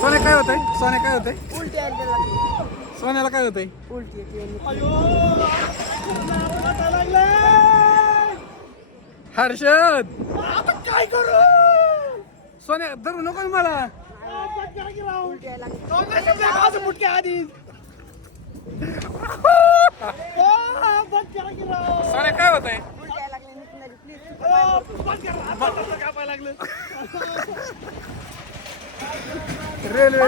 सोन्या काय होतंय? सोन्या काय होतंय? उलटी यायला लागली. सोन्याला काय होतंय? उलटी येते हर्षद! काय करू? सोन्या धरू नको ना मला. उलटी यायला लागली. सोन्या काय होतंय? उलटी यायला लागली निघणारी प्लीज रेल्वे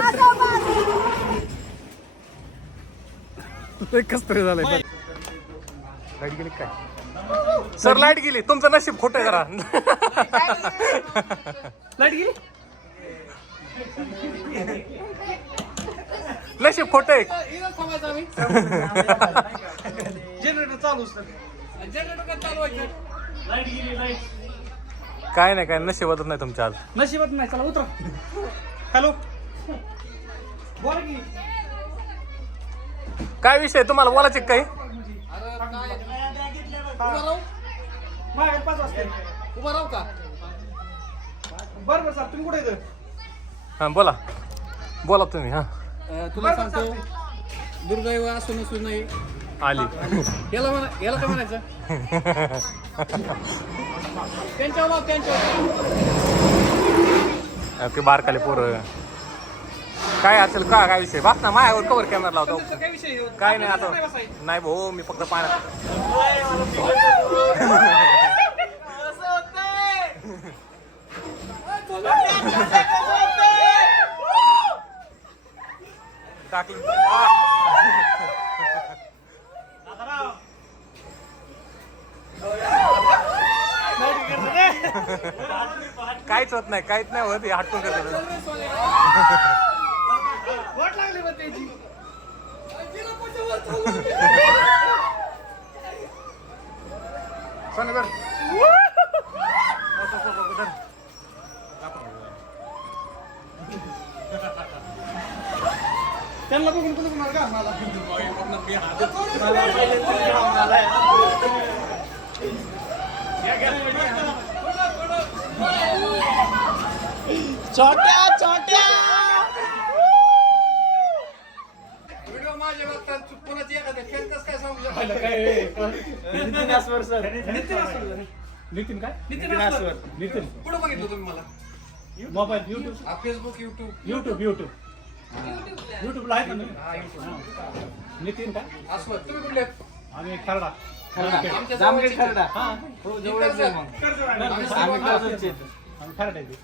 कस तरी झालंय. लाइट गेली काय? सर लाइट गेली. तुमचं नशीब खोट आहे जरा. लाइट गेली? नशीब खोट आहे. जनरेटर चालू काय नाही काय नशीबच नाही तुमच्या आज. नशिबात नाही. चला उतरा. हॅलो बोला की. काय विषय? तुम्हाला बोलायचे का काही? माझ्याकडे पाच वाजता. उभा राहू का बरं बरं सर तुम्ही कुठे येतं हा बोला. बोला तुम्ही हा. अं, तुला सांगतो दुर्दैव असू नसू नाही. आली. याला म्हणा याला काय म्हणायचं? ते बारकाले पोरं. काय असेल का काय विषय? बस ना माझ्यावर कवर कॅमेरा लावतो. काय नाही आता. नाही भाऊ मी फक्त पाण्यात टाकली काहीच होत नाही काहीच नाही होत हे त्याची. सोनेकर त्यांना बघून कुठं कुणाला का मला. छोट्या छोट्या. व्हिडिओ माझे बघतात कोणाची एखाद्या खेळ कसं काय सांगू शकतो? नितीन आसवर सर. नितीन आसवर नितीन काय? नितीन आसवर नितीन. कुठं बघितलं तुम्ही मला? Mobile YouTube Facebook YouTube YouTube YouTube युट्यूबला आहे? नितीन का अस्वत तुम्ही कुठले? आम्ही खरडा. खरडा. हा. आम्ही आम्ही जवळचे. आम्ही खरडा आहे ते.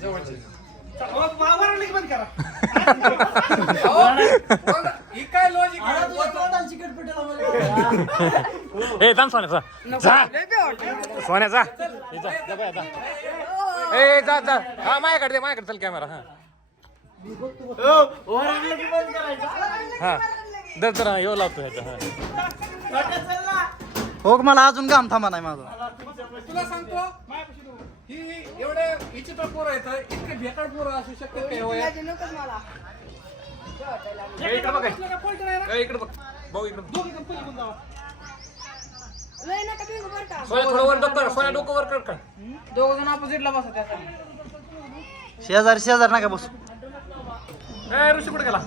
जवळचे. बंद करा. ही. काय लॉजिक ए जा. जा. सोन्याचा ए, जा, जा बाया, जा. ए जा जा. हा माझ्याकडे दे माझ्याकडे चल कॅमेरा हा. हा. दर तर येऊ लावतो ह्याचा हा. हो मला अजून काम थांबा नाही माझं. तुला सांगतो ही एवढे विचित्र पोरं येतं इतके बेकार पोरं असू वयात ए. ए, इकडे बघ. भाऊ इकडे. बघ. तुम्ही बरं का सोन्या थोडं वर डोकं कर सोन्या डोकं वर कर का दोघ जण ऑपोजिटला बसत त्याचा शेजारी शेजारी नका बसू. ए ऋषी कुठे गेला?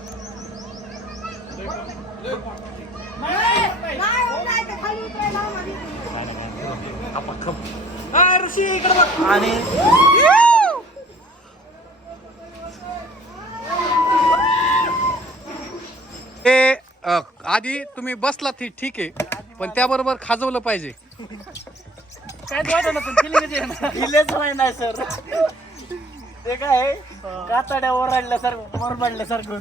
ते ऋषी इकडे बघ आणि आधी तुम्ही बसला ती ठीक आहे पण त्याबरोबर खाजवलं पाहिजे. नाही सर. ते काय कातड्या ओरडल्या सर मोरबडल्या सारखं